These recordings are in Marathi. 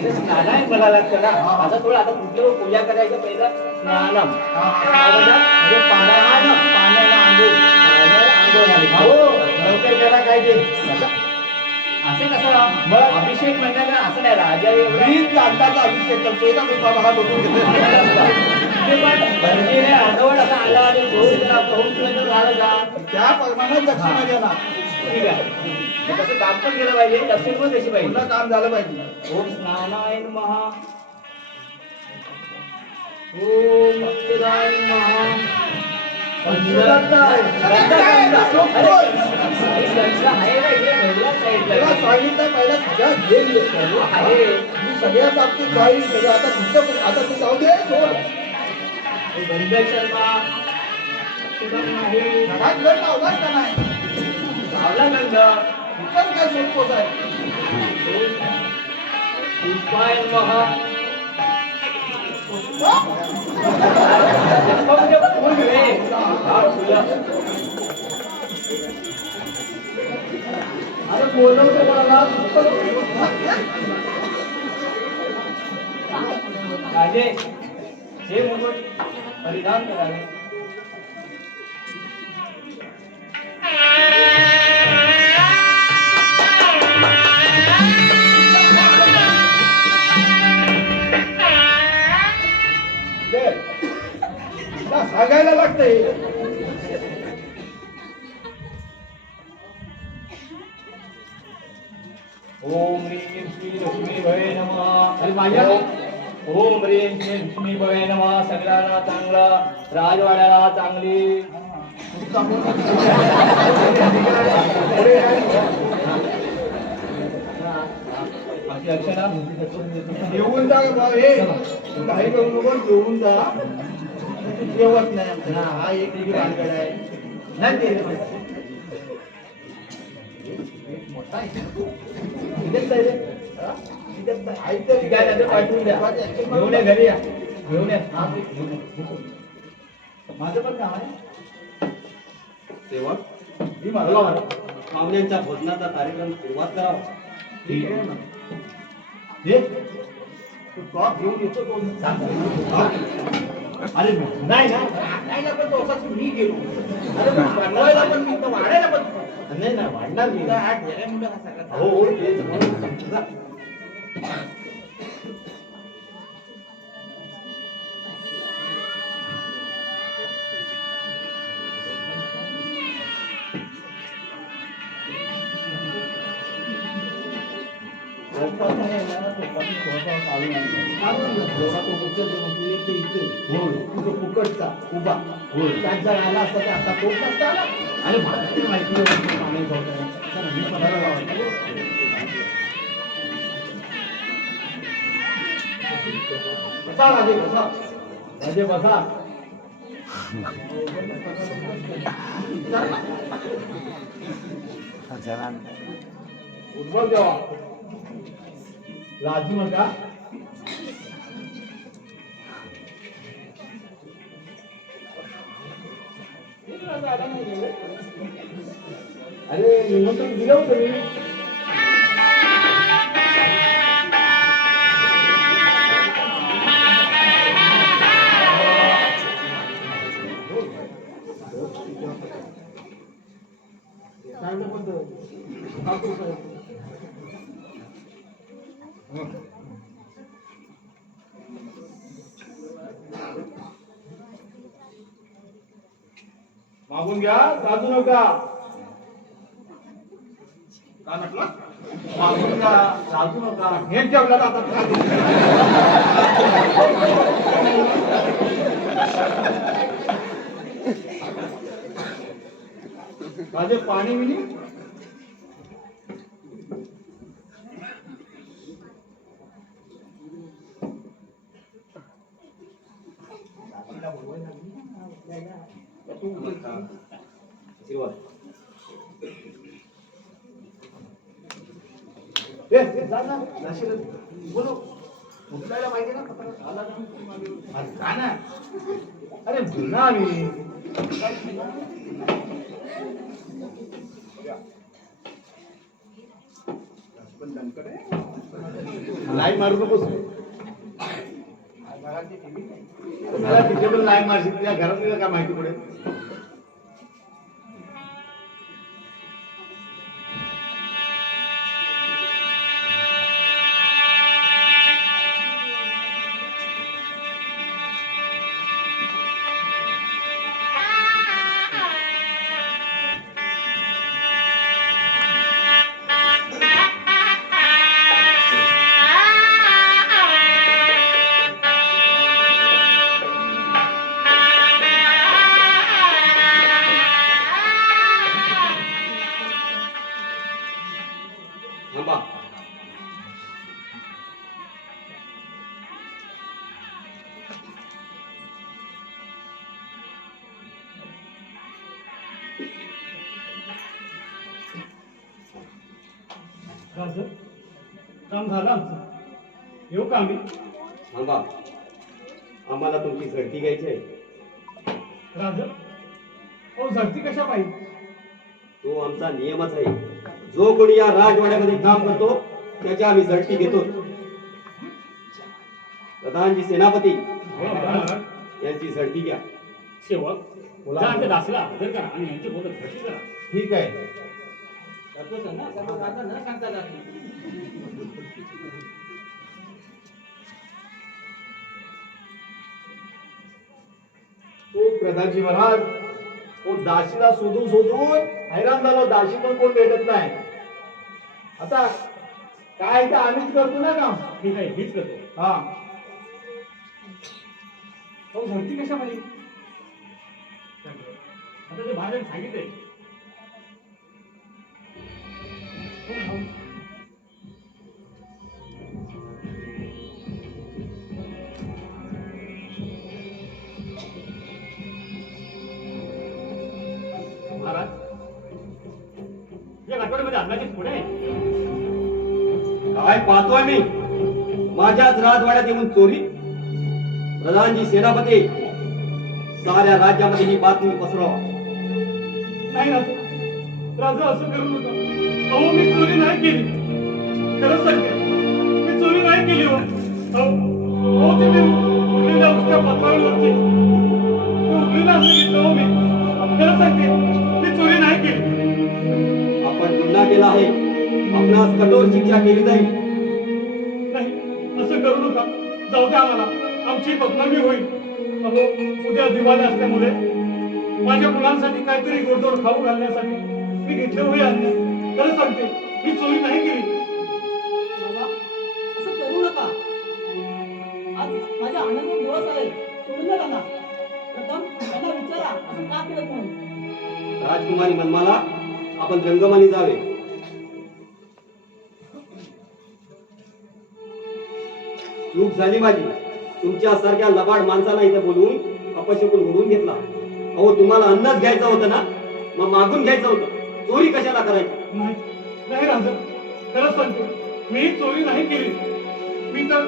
पहिलं स्नानायन मला लागतं ना. आता थोडं आता कुठलं पूजा करायचं पहिलं स्नानम म्हणजे पाण्यानं आंघोळ. आंघोळ लवकर करा काय ते? असं कसं? मग अभिषेक म्हणजे असं नाही राजा वीस लाखाचा अभिषेक करतोय का मी बाबा हा बघून घेतो ते पण भटजीने अर्धवट असा आला आणि झालं का? त्या प्रमाणात दक्षिणा ना ठीक आहे. मग तसं काम पण केलं पाहिजे पण पाहिजे. काम झालं पाहिजे. ओम स्नानाय महा. ओम सगळ्या बाबतीत सगळं आता तुमचं आता तू जाऊ दे. गंध शर्मा. पण काय सोडपोच आहे पुष्पाय महा अरे बोलवतो मला राजे हे मुकुट परिधान करावे. सांगायला लागतंय. ओम ह्रीं श्री लक्ष्मी भवे नमः माझ्या- ओम ह्रीं श्री लक्ष्मी भवे नमः. सगळ्यांना चांगला राजवाड्याला चांगली. येऊन जा हे. काही करू नको येऊन जा. जेवत नाही आमचं हा एक भानगड आहे. नाही ते मोठा पाठवून द्या घेऊन या घरी या. घेऊन हा, ये. माझं पण काम आहे. सेवक मी मला पाहुण्यांच्या भोजनाचा कार्यक्रम सुरुवात करावा. ठीक आहे ना. हे तू टॉप घेऊन येतो तो. सांग. अरे नाही ना. नाही ना पण तो असाच मी गेलो. अरे बनवायला पण मी तर वाढायला पण नाही ना वाढणार मी हा मुलं हा हो फुकटचा उभा जर आला असता तर आता कोण नसता आला आणि भारताची माहिती होती पाणी. बसा राजे बसा बसा उद्भव जेव्हा लाजू नका अरे निमंत्रण दिलं होतं मी. सांगितलं पण मागून घ्या साधू नका. काय म्हटलं? मागून घ्या साधू नका. हे जेवला आता माझे पाणी विनी ए, ए, जा ना, जाशील. बोलो. उचलायला पाहिजे ना आला ना. अरे, जा ना. अरे बोल ना आम्ही पण मारू नकोस पण नाही मारशील तुझ्या घरात तुला काय माहिती पडेल? थांबा राज काम झालं आमचं. येऊ का आम्ही? थांबा. आम्हाला तुमची झडती घ्यायची आहे. राज हो झडती कशा पाहिजे तो आमचा नियमच आहे. जो कोणी या राजवाड्यामध्ये काम करतो त्याची आम्ही झडती घेतो. प्रधानजी सेनापती यांची झडती घ्या. सेवक आमच्या दासीला हजर करा आणि यांची बोलत घटी करा. ठीक आहे. तो प्रधानजी महाराज तो दाशीला शोधून शोधून हैराण झालो. दाशी पण कोण भेटत नाही. आता काय ते आम्हीच करतो ना काम. ठीक आहे हीच करतो. हा. झडती आता ते महाराजांनी सांगितलंय. महाराज या आठवड्यामध्ये अन्नाची पुढे आहे. काय पाहतोय मी? माझ्याच राजवाड्यात येऊन चोरी? प्रधानजी सेनापती साऱ्या राज्यामध्ये ही बातमी पसरवा. नाही राजू राजू असं करू नका. अहो मी चोरी नाही केली. खरंच सांगते मी चोरी नाही केली हो. अहो ते मी उरलेल्या उष्ट्या पत्रावरती उरलेलं असं घेतलं हो मी. खरंच सांगते मी चोरी नाही केली. आपण गुन्हा केला आहे. आपणास कठोर शिक्षा केली जाईल. नाही असं करू नका. जाऊ द्या आम्हाला. आमची बदनामी होईल. अहो उद्या दिवाळी असल्यामुळे माझ्या मुलांसाठी काहीतरी गोडधोड खाऊ घालण्यासाठी मी घेतले होई आणले खरं सांगते मी चोरी नाही केली. असं करू नका. आज माझ्या आनंद दिवस आहे सोडून द्या त्यांना. प्रथम त्यांना विचारा असं का केलं म्हणून राजकुमारी मनमाला आपण रंगमाली जावे. चूक झाली माझी. तुमच्या सारख्या लबाड माणसाला इथे बोलवून अपशकून उडवून घेतला. अहो तुम्हाला अन्नच घ्यायचं होतं ना? मग मागून घ्यायचं होतं. चोरी कशाला करायची? नाही नाही राजा. खरंच सांगतो मी चोरी नाही केली. मी तर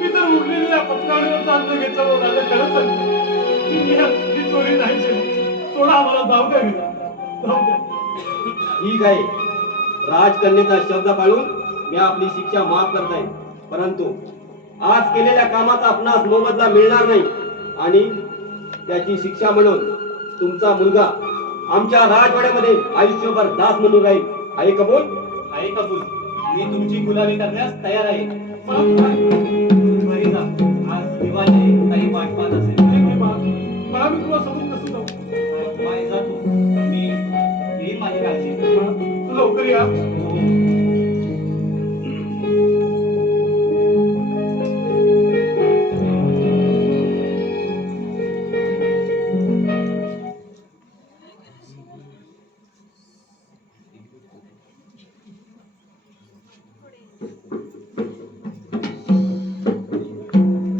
मी तर उरलेल्या पत्रावळीवरचा अन्न घेतला हो राजा. खरंच सांगतो. मी चोरी नाही केली. सोडा आम्हाला जाऊ द्या घरी. जाऊ द्या. ठीक आहे. राजकन्याचा शब्द पाळून मी आपली शिक्षा माफ करत आहे परंतु आज केलेल्या कामाचा आपणास मोबदला मिळणार नाही. आणि त्याची शिक्षा म्हणून तुमचा मुलगा आमच्या राजवाड्यामध्ये आयुष्यभर दास म्हणून राहील. आहे कबूल आहे कबूल मी तुमची गुलामी करण्यास तयार आहे. Yeah. समजून